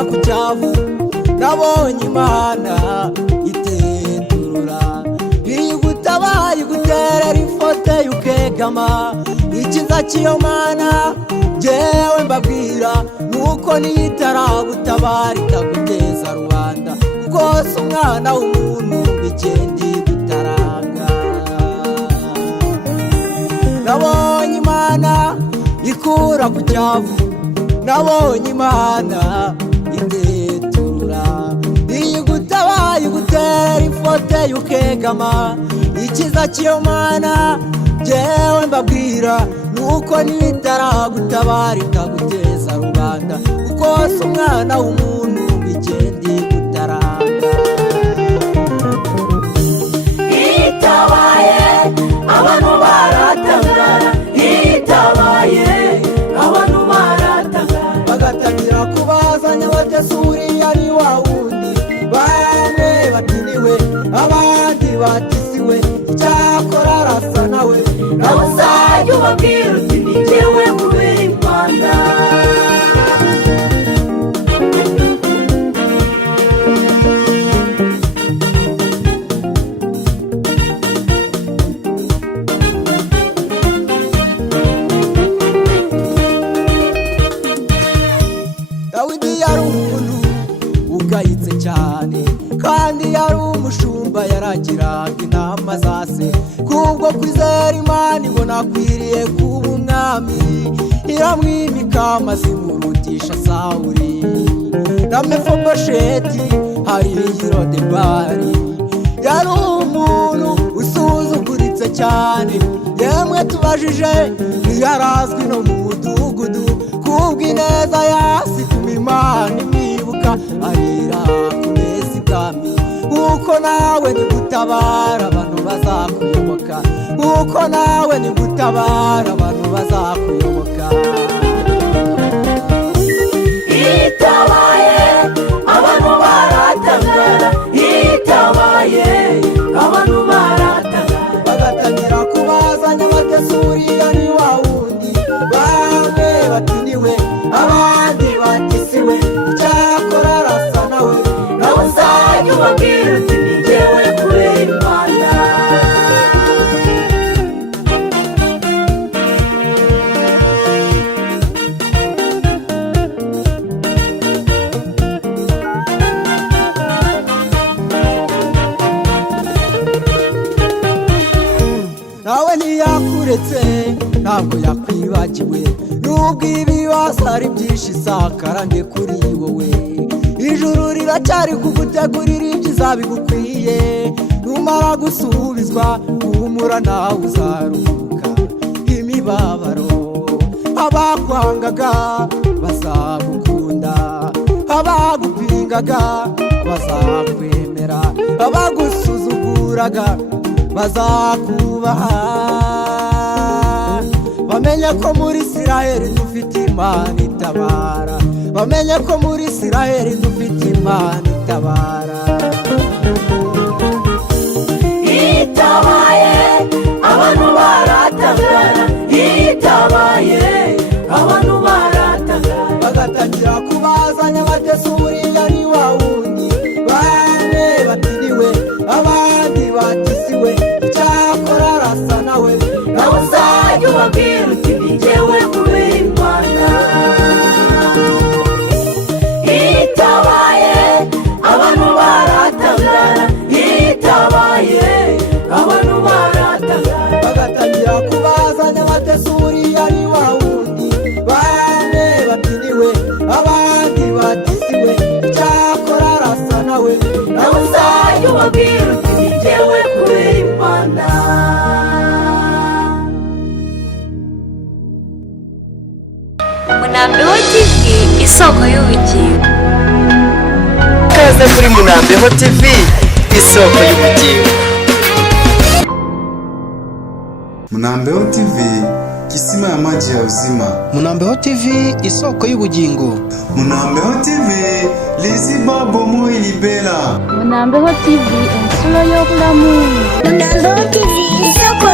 ikura ku cyavu nabonye Imana iteturura igutabaye iguterera ifote ukegama ikiza cy'iyo Mana jewe mbabwira nuko nitaragutabara itaguteza rubanda rwose umwana w'umuntu bikendi gutaranga nabonye Imana ikura ku cyavu nabonye Imana iteturura igutabaye igutera ifote ukegama ikiza cy'iyo Mana jewe mbabwira nuko nitaragutabara ikaguteza rubanda rwose umwana w'umuntu bikendi gutaranga itabaye abantu baratangara itabaye abantu baratangara bagatangira kubazanya batese uriya ni wa wundi bamwe batiniwe abandi batisiwe icyakora arasa nawe nawe uzajya ubabwira uti ni jyewe kubera Imana Dawidi yari umuntu ugayitse cyane kandi yari umushumba yaragiraga inama za se kubwo kwizera Imana ibona akwiriye kuba umwami iramwimika maze imurutisha Sawuli na Mefibosheti hari Lodebari yari umuntu usuzuguritse cyane yemwe tubajije ntiyarazwi no mu mudugudu kubw'ineza yasituma Imana imwibuka arira ku meza ibwami nkuko nawe nigutabara abantu bazakuyoboka nkuko nawe nigutabara abantu bazakuyoboka itabaye abantu baratangara itabaye abantu baratangara bagatangira kubazanya batese uriya ni wa wundi bamwe batiniwe abandi batisiwe icyakora arasa nawe nawe uzajya ubabwira uti ni jyewe kubera Imana nawe ntiyakuretse ntabwo yakwibagiwe nubwo ibibazo ari byinshi sakarande kuri wowe ijuru riracyari kugutegurira ibyiza bigukwiye numara gusubizwa humura nawe uzaruhuka imibabaro abakwangaga bazagukunda abagupingaga bazakwemera abagusuzuguraga bazakubaha bamenye ko muri Isiraheli dufite Imana itabara bamenye ko muri Isiraheli dufite Imana itabara itabaye abantu baratangara itabaye abantu baratangara bagatangira kubazanya batese uriya ni wa wundi bamwe batiniwe abandi batisiwe icyakora arasa nawe nawe uzajya ubabwira uti ni jyewe kubera Imana itabaye abantu baratangara itabaye abantu baratangara bagatangira kubazanya batese uriya ni wa wundi bamwe batiniwe abandi batisiwe icyakora arasa nawe nawe uzajya ubabwira uti ni jyewe kubera Imana Munambeho TV isoko y'ubugingo. Kaze kuri Munambeho TV isoko y'ubugingo. Munambeho TV kisima ya maji ya uzima. Munambeho TV isoko y'ubugingo. Munambeho TV liziba bomo ilibela. Munambeho TV ensolo y'obulamu. Munambeho TV isoko